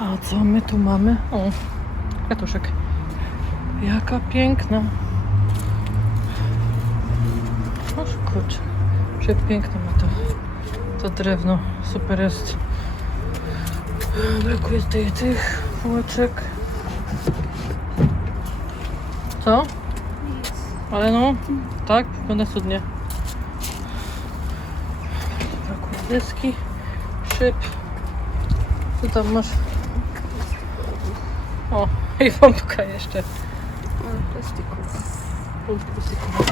A co my tu mamy? O, kwiatuszek. Jaka piękna. O kurczę, że piękne ma to, to drewno. Super jest. Brakuje tutaj tych półeczek. Co? Ale no, tak, wygląda cudnie. Brakuje deski, szyb. Co tam masz? O, i pompka jeszcze. Ale plastikowe. Pompka plastikowa.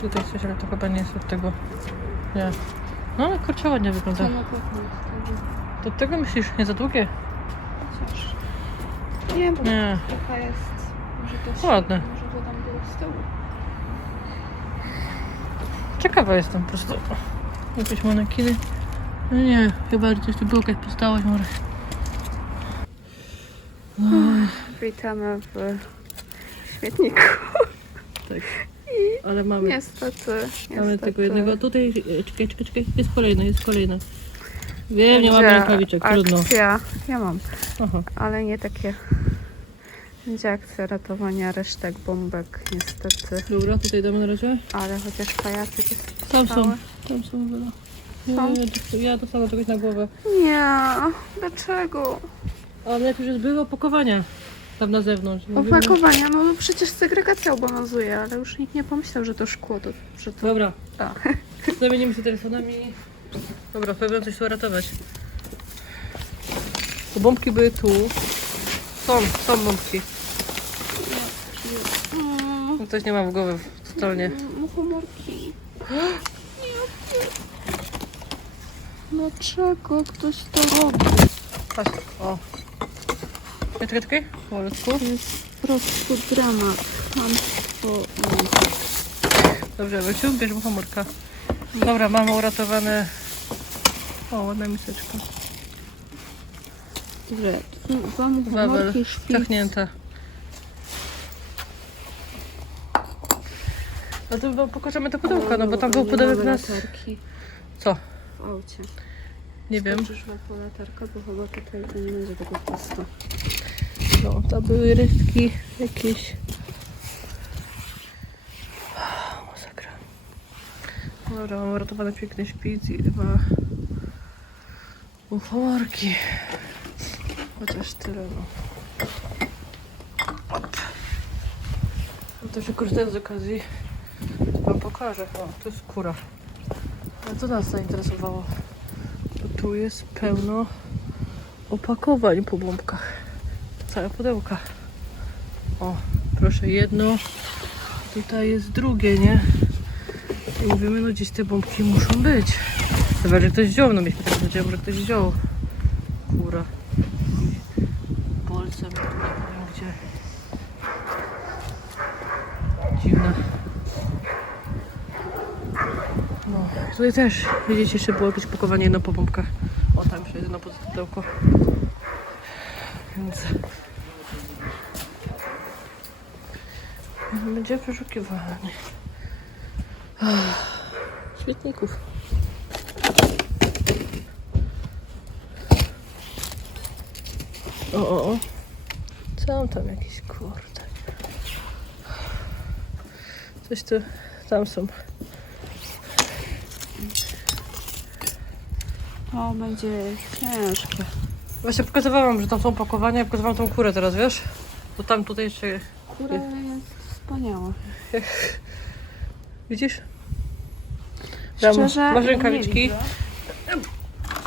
Tutaj coś, ale to chyba nie jest od tego. Nie. No ale kurczę ładnie wygląda. Jest. Do tego myślisz, nie za długie? Chociaż... Nie, bo Nie. taka jest... Może to się... Ładne. Może to tam było z tyłu. Ciekawa jestem po prostu. Jakieś manekiny. No nie, chyba gdzieś tu było postałość może. Witamy w śmietniku. Tak. Ale mamy, Niestety, mamy niestety. tylko jednego. Tutaj, czekaj, czekaj, czekaj. Jest kolejny, jest kolejny. Wiem, nie mamy Będzie rękawiczek, trudno. Akcja, ja mam, Aha. ale nie takie. Będzie akcja ratowania resztek bombek, niestety. Dobra, tutaj damy na razie. Ale chociaż pajacyk jest Tam są, cały. tam są chyba. Są? Nie, to- ja dostanę czegoś na głowę. Nie, dlaczego? Ale najpierw już były opakowania tam na zewnątrz. Mówimy- Opakowania, no, no przecież segregacja obowiązuje, ale już nikt nie pomyślał, że to szkło, to, że to... Dobra, A. zamienimy się telefonami. Dobra, pewnie coś tu ratować. Bo bombki były tu. Są, są bombki. Mm, No Ktoś nie ma w głowie totalnie. Muchomorki. Dlaczego ktoś to robi? Patrz, o. Czekaj, czekaj, czekaj. Powolutku. To jest po prostu dramat. Chamstwo. mm. Dobrze, Wysiu, bierz mu komórka. Dobra, mamy uratowane... O, ładna miseczka. Dobrze, dwa Wawel, muchomorki, szpic. ciachnięta. No to pokażemy te pudełka, no bo tam był pudełek nas... Co? Aucie. Nie wiem. Skoczysz na po latarkę, bo chyba tutaj to nie będzie tego pusto. No, to były resztki jakieś. Masakra. Dobra, mam uratowane piękne szpic i dwa uchomorki. Chociaż tyle, no. No to się korzystając z okazji wam pokażę. O, to jest kura. A co nas zainteresowało? Bo tu jest pełno opakowań po bombkach całe pudełka. O, proszę, jedno. Tutaj jest drugie, nie? I mówimy, no gdzieś te bombki muszą być. Chyba, że ktoś wziął, no mieliśmy tak nadzieję, że ktoś wziął. Kura. Bolcem, nie wiem gdzie. Dziwne. No, tutaj też, widzicie, jeszcze było jakieś pakowanie jedno po bombkach. O, tam jeszcze jedno pudełko. Więc będzie przeszukiwany. Ach, Świetników. O, o, o. Co tam jakiś kurde. Coś tu, tam są. To będzie ciężkie. Właśnie pokazywałam, że tam są pakowania, pokazywałam tą kurę teraz, wiesz? To tam tutaj jeszcze, Kura jest wspaniała. widzisz? Dam- Szczerze, masz rękawiczki?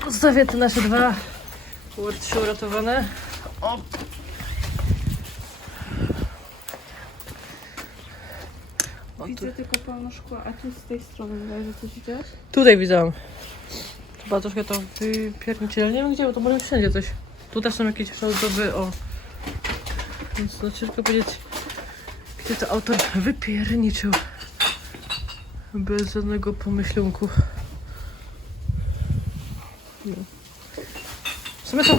Zostawię te nasze dwa kurtki uratowane. O. Widzę tylko pełno szkła, a tu z tej strony wydaje, że coś widziałeś? Tutaj widziałam. Chyba troszkę to wypiernicie, ale nie wiem gdzie, bo to może wszędzie coś. Tu też są jakieś ozdoby, o. Więc no ciężko powiedzieć, gdzie to autor wypierniczył. Bez żadnego pomyślunku. No. W sumie to...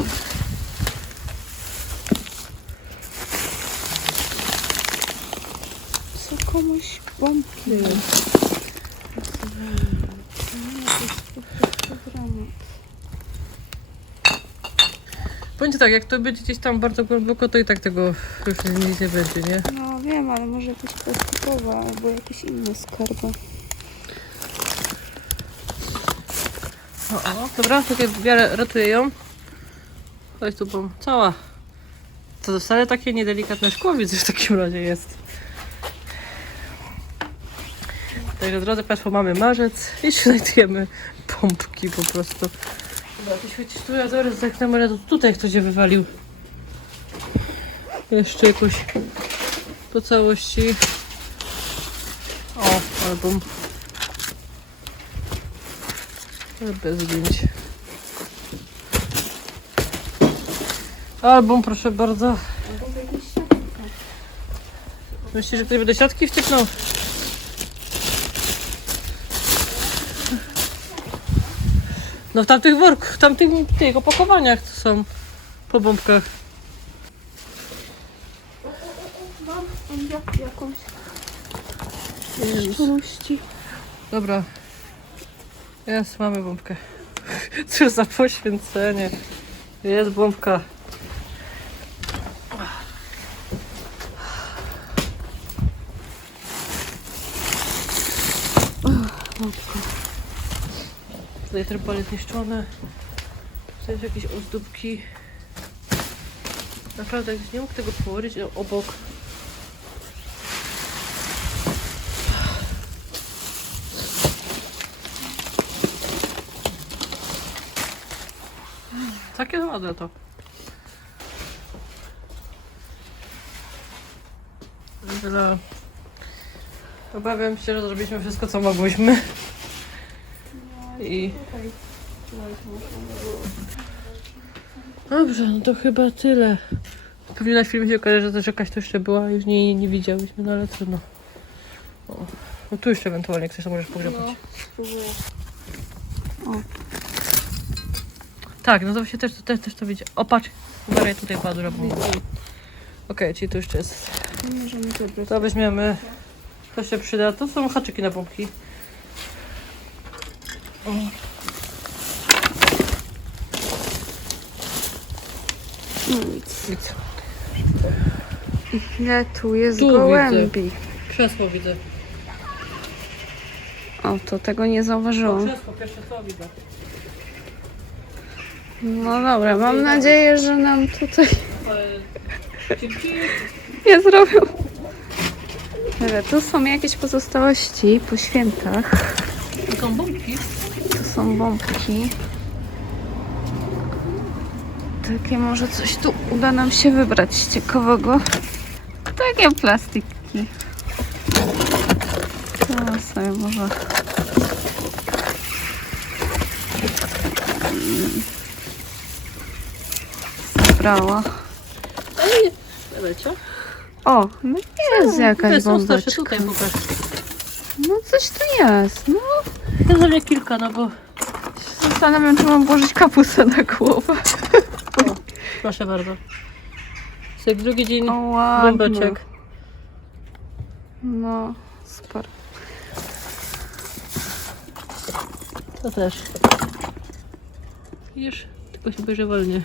Co komuś bombki. Nie, to jest po prostu dramat. Bądź tak, jak to będzie gdzieś tam bardzo głęboko, to i tak tego już nic nie będzie, nie? No wiem, ale może być plastikowa albo jakieś inne skarby. O, o, dobra, tutaj w miarę ratuję ją. Chodź tu, bo cała. To wcale takie niedelikatne szkło widzę, że w takim razie jest. Także drodzy Państwo, mamy marzec i się znajdujemy pompki po prostu. Dobra, ty świecisz tu, ja zaraz zaknę, ale to tutaj ktoś się wywalił. Jeszcze jakoś po całości. O, album. Ale Bez zdjęć. Album, proszę bardzo. Myślisz, że ktoś by do siatki wcieknął? No w tamtych workach, w tamtych tych opakowaniach to są po bombkach. Mam jak, jakąś. Dobra. Jest, mamy bombkę. Cóż za poświęcenie. Jest bombka. Tutaj jest niszczony. Tutaj są jakieś ozdóbki. Naprawdę jakbyś nie mógł tego położyć obok. Takie ładne to. Tyle. Obawiam się, że zrobiliśmy wszystko, co mogłyśmy. I... Dobrze, no to chyba tyle. Pewnie na filmie się okaże, że też jakaś tu jeszcze była, już nie, nie widziałyśmy, no ale trudno. O. No tu jeszcze ewentualnie chcesz, to możesz pogrzebać. No, spróbuję. Tak, no to się też, też, też to widzi. O, patrz, uważaj, tutaj była duża bomba. Okej, czyli tu jeszcze jest. Możemy. To weźmiemy, to się przyda. To są haczyki na bombki. O. No nic. Ile tu jest Tu gołębi? Krzesło widzę. O, to tego nie zauważyłam. krzesło, pierwsze co widzę. No dobra, mam nadzieję, że nam tutaj nie zrobią. Dobra, tu są jakieś pozostałości po świętach. To są bombki. Tu są bombki. Takie może coś tu uda nam się wybrać ciekawego. Takie plastiki. To sobie może... Zabrała. O, no jest jakaś bombeczka. tutaj pokaż. No coś tu jest. No, Ja zrobię kilka, no bo... zastanawiam, czy mam włożyć kapustę na głowę. O, proszę bardzo. Jak drugi dzień O. No, super. To też. Widzisz? Tylko się bierze wolnie.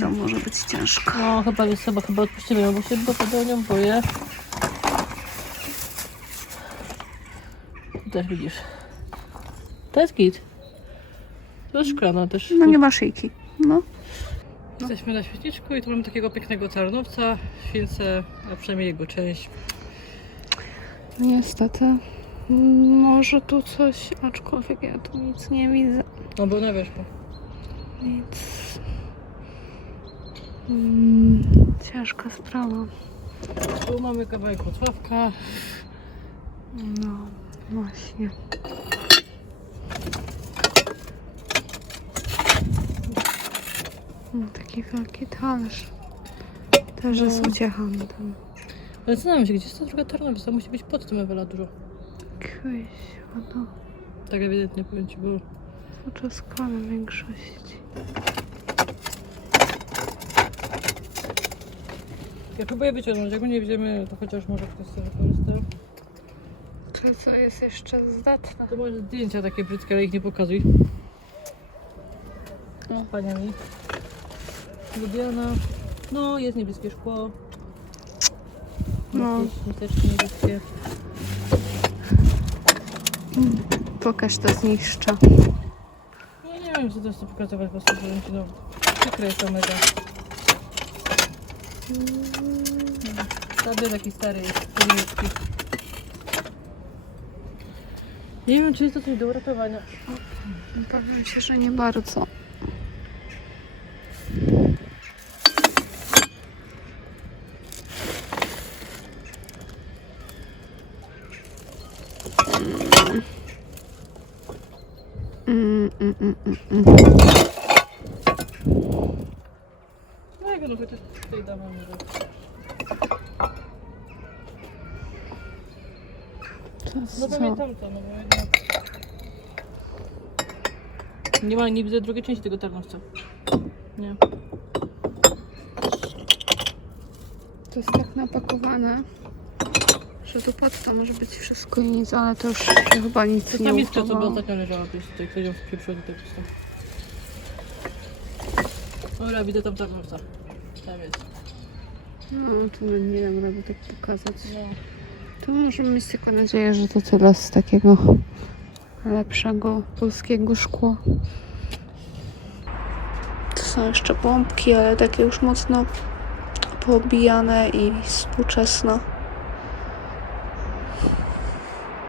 To może być ciężko. No, chyba jest chyba, chyba odpuścimy ją, bo się bo chyba o nią boję. Tu też widzisz. To jest git. To jest szklana też. No nie ma szyjki. No. Jesteśmy na świetniczku i tu mamy takiego pięknego czarnowca. Święcę, a przynajmniej jego część. Niestety. Może tu coś, aczkolwiek ja tu nic nie widzę. No był na wierzchu. Nic. Mm, ciężka sprawa. Tu mamy kawałek Wrocławka. No, właśnie. No, taki wielki talerz. Też No. jest uciechany tam. Ale zastanawiam się, gdzie jest ta druga czarnowca? Musi być pod tym Ewela dużo. Kuźwa, no. Tak ewidentnie powiem ci, bo... Zaczaskane w większości. Ja próbuję wyciągnąć, jak nie widzimy, to chociaż może ktoś sobie wykorzysta. To co jest jeszcze zdatne? To może zdjęcia takie brzydkie, ale ich nie pokazuj. No, paniami. Lubiana. No, jest niebieskie szkło. No. Niteczki niebieskie. Pokaż to zniszcza. No nie wiem, co to chcę pokazywać po prostu, powiem ci, no. Przykre jest to mega. Tabel taki stary jest, niemiecki. Nie wiem, czy jest to coś do uratowania. Obawiam się, że nie bardzo. Mm, mm, mm, mm. No jak no chociaż tutaj dam może. To No jest pewnie co? no bo. Nie ma, nie widzę drugiej części tego tarnowca. Nie. To jest tak napakowane, że do patka może być wszystko i nic, ale to już chyba nic To nie tam jeszcze co by uchowało. ostatnio leżało gdzieś tutaj, ktoś ją wpieprzył tutaj przez to. Dobra, widzę tam tarnowca. Tam jest. No, to nie dam rady tak pokazać. No. To możemy mieć tylko nadzieję, że to tyle z takiego lepszego polskiego szkła. To są jeszcze bombki, ale takie już mocno poobijane i współczesne.